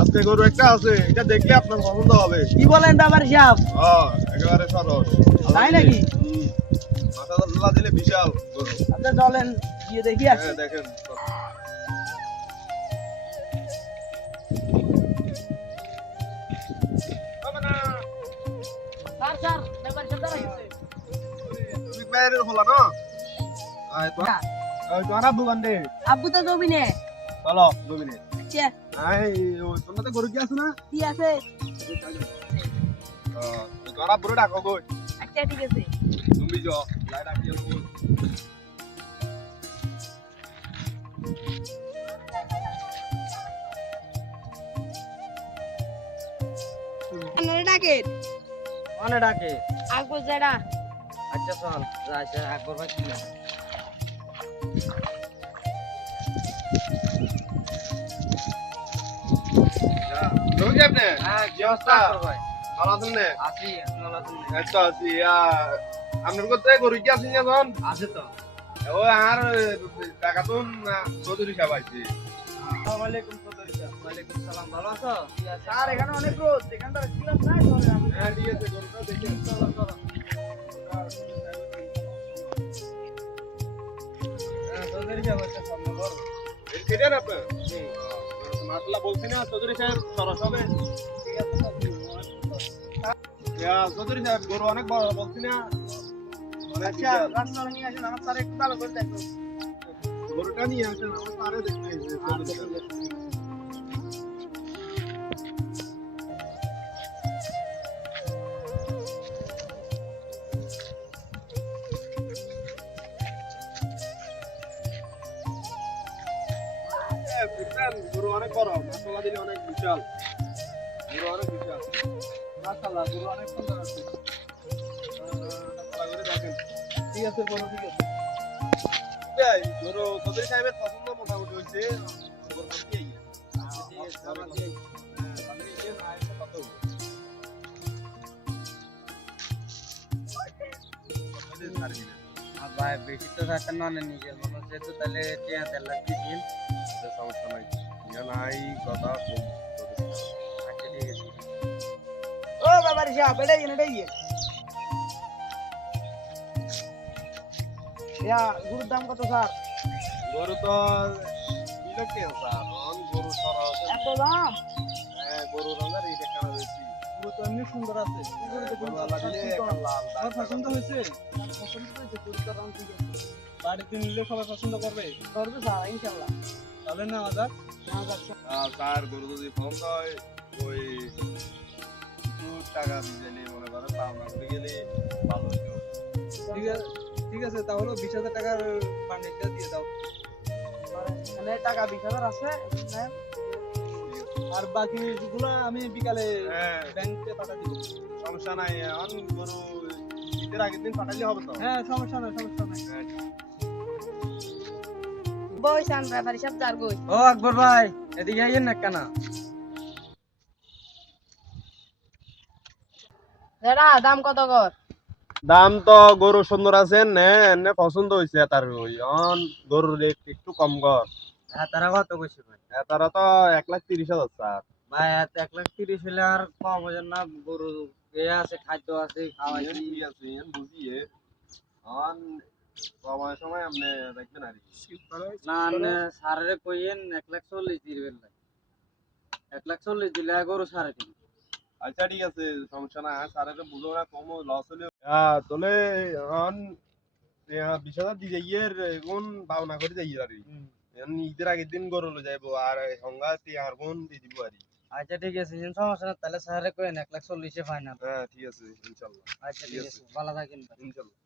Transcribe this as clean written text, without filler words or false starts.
আজকে গরু একটা আছে, এটা দেখলে আপনার পছন্দ হবে। কি বলেন ব্যাপারী সাহেব? হ্যাঁ, একেবারে সরস। তাই নাকি? মাথা দল্লা দিলে বিশাল গরু। আচ্ছা চলেন গিয়ে দেখি আসি। হ্যাঁ, দেখেন। স্যার স্যার ব্যাপারী সাহেব দাঁড়াইছে। তুমি বাইরে হলা না? আয় তো। তোমার আব্বু বান্দে। আব্বু তো জমি নে। চলো, 2 মিনিট। আচ্ছা আয়, ওই তোমাদের গরু কি আছে না? কি আছে? তোমার আব্বুরে ডাকো গো। আচ্ছা ঠিক আছে। তুমি যাও, যাই ডাকিয়ে দেবো। আপনারা ডাকেন। অনে ডাকে। আকবর জায়গা। আচ্ছা চল যাই সে আকবর ভাই কিনা। তুমি কি আপনি? হ্যাঁ কি অবস্থা? আকবর ভাই। ভালো আছেন না? আসি আপনারা তুমি। এই তো আছি। আপনার কোথায় গরু কি আছেন এখন? আছে তো। ও আর টাকা তো চৌধুরী সাহেব আইছে। আসসালামু আলাইকুম চৌধুরী সাহেব। ওয়ালাইকুম সালাম। ভালো আছো? স্যার এখানে অনেক রোদ, এখানটা ছিলাম না চলে আমি। হ্যাঁ, ঠিক আছে, গরুটা দেখে চলো চলো। হ্যাঁ চৌধুরী সাহেব একটা সামনে বড়। এই সেটাই না আপনার? মাশাআল্লাহ, বলছি না চৌধুরী সাহেব সরস হবে। ঠিক আছে চৌধুরী সাহেব গরু অনেক বড়, বলছি না? অনেক আচ্ছা বিশাল। রাস্তাটা নিয়ে আসেন, আমার স্যার একটু ভালো করে দেখো। গরুটা নিয়ে আসেন, আমার পারে দেখতে এসেছে চৌধুরী সাহেব। বুঝলেন, গরু অনেক বড়, মাশাআল্লাহ দিলে অনেক বিশাল। গরু অনেক বিশাল। মাশাআল্লাহ, গরু অনেক সুন্দর আছে। ভালো করে দেখেন। ঠিক আছে বলো ঠিক আছে। এই গরু চৌধুরী সাহেবের পছন্দ মোটামুটি হয়েছে। গরু কি এই? ঠিক আছে আমার দিয়ে। তাহলে এই যে না এসে কত হলো? আমাদের ছাড় দিলেন। আর ভাই বেশি তো থাকতে না নিজের মনে হচ্ছে তো তাহলে 3 লাখ দিয়ে দিন। এটা সমস্যা নাই। ইয়া নাই, কথা কম। আচ্ছা ঠিক আছে। ও ব্যাপারী সাহেব এটাই এটাই ইয়া গরুর দাম কত স্যার? গরু তো বিলকে স্যার, গরু সরা আছে। এত দাম? হ্যাঁ, গরু রঙের এইটা কেন বেশি? পুরো তো এমনি সুন্দর আছে। গরু আলা দিলে একটা লাল আমার দাগ। পছন্দ হয়েছে। পছন্দ হয়েছে, গরুর দাম ঠিক আছে। বাড়িতে নিলে সবাই পছন্দ করবে। করবে স্যার ইনশাল্লাহ। তাহলে না যাক। না যাচ্ছে। তার গরু যদি পছন্দ হয়, ওই কিছু টাকা দিয়ে নিয়ে মনে করেন পাওনা করে গেলে ভালো হতো। ঠিক আছে তাহলে 20,000 টাকার বান্ডিলটা দিয়ে দাও। এখানে টাকা 20,000 আছে, নেন। আর বাকিগুলো আমি বিকালে হ্যাঁ, ব্যাংকে পাঠা দিব। সমস্যা নাই। এখন গরু ঈদের আগের দিন পাঠাইলে হবে তো? হ্যাঁ সমস্যা নাই সমস্যা নাই। হ্যাঁ, বই সান ব্যাপারী সাহেব যার বই। ও আকবর ভাই এদিকে আইয়েন না কেন? দাদা দাম কত কর? দাম তো গরু সুন্দর আছে, নেন পছন্দ হয়েছে তার। ওই অন গরুর রেট একটু কম কর। হ্যাঁ তারা কত কইছে ভাই? তারা তো 1,30,000 স্যার। ভাই এত 1,30,000 হলে আর কম হয়ে না। গরু এ আছে খাদ্য আছে খাওয়াইছি। কি আছে বুঝিয়ে অন সময় সময় আপনি দেখবেন আর কি। না না সারে কইেন 1,40,000 দিবেন ভাই। 1,40,000 দিলে গরু সারে দিন। আচ্ছা ঠিক আছে, সমস্যা নাই। স্যার এটা বুঝো না, কম লস হলে তাহলে অন 20,000 দিয়ে যাইয়ের এখন পাওনা করে যাইয়ে আর কি। এখন ঈদের আগের দিন গরু লো যাইবো আর সংজ্ঞা আর কোন দিয়ে দিব আর কি। আচ্ছা ঠিক আছে সমস্যা না তাহলে সারে কইেন 1,40,000 ফাইনাল। হ্যাঁ ঠিক আছে, ইনশাল্লাহ। আচ্ছা ঠিক আছে ভালো থাকেন ভাই। ইনশাল্লাহ।